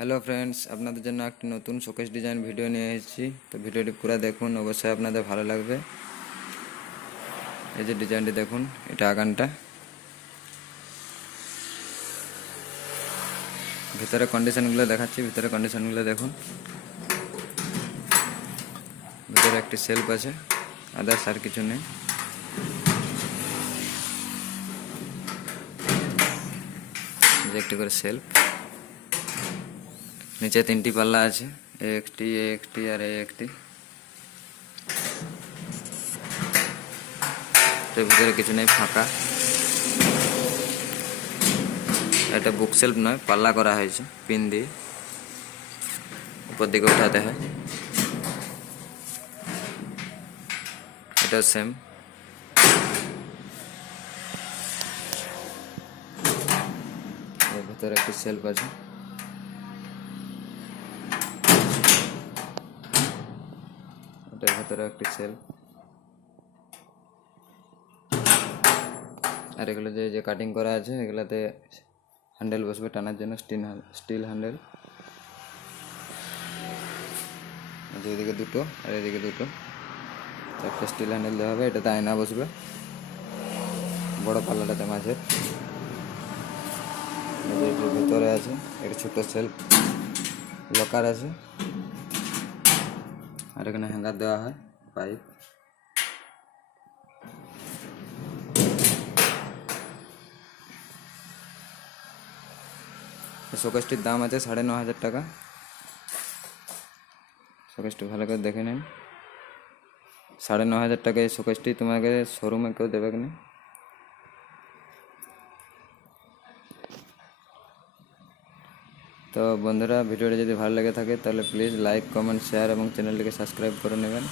Hello friends, আপনাদের জন্য একটি নতুন শোকেস ডিজাইন ভিডিও নিয়ে এসেছি। তো ভিডিওটি পুরো দেখুন, অবশ্যই আপনাদের ভালো লাগবে। এই যে ডিজাইনটি দেখুন, এটা আগানটা, ভিতরে কন্ডিশনগুলো দেখাচ্ছি। ভিতরে কন্ডিশনগুলো দেখুন। ভিতরে একটি সেলফ আছে, আদার্স আর কিছু নেই। যে একটি করে সেলফ, নিচে তিনটি পাল্লা আছে, একটি আর একটি। এর ভিতরে কিছু নেই, ফাঁকা। এটা বুক সেলফ নয়, পাল্লা করা হয়েছে পিন দিয়ে, উপর দিকে উঠাতে হয়। এটা সেম। এর ভিতরে একটি সেলফ আছে। এটার ভিতরে একটি সেলফ। আর এগুলো যে কাটিং করা আছে, এগুলাতে হ্যান্ডেল বসবে টানার জন্য, স্টিল হ্যান্ডেল। এদিকে দুটো আর এদিকে দুটো, একটা স্টিল হ্যান্ডেল দেওয়া হবে। এটাতে আয়না বসবে, বড় পাল্লাটাতে মাঝের। এটার ভিতরে আছে একটা ছোট সেলফ, লকার আছে। আর এখানে হ্যাঙ্গার দেওয়া হয়, পাইপ। শোকেসটির দাম আছে 9,500 টাকা। শোকেসটি ভালো করে দেখে নিন। 9,500 টাকা এই শোকেসটি তোমাকে শোরুমে কেউ দেবে কিনা। তো বন্ধুরা, ভিডিওটি যদি ভালো লেগে থাকে তাহলে প্লিজ লাইক, কমেন্ট, শেয়ার এবং চ্যানেলটিকে সাবস্ক্রাইব করে নেবেন।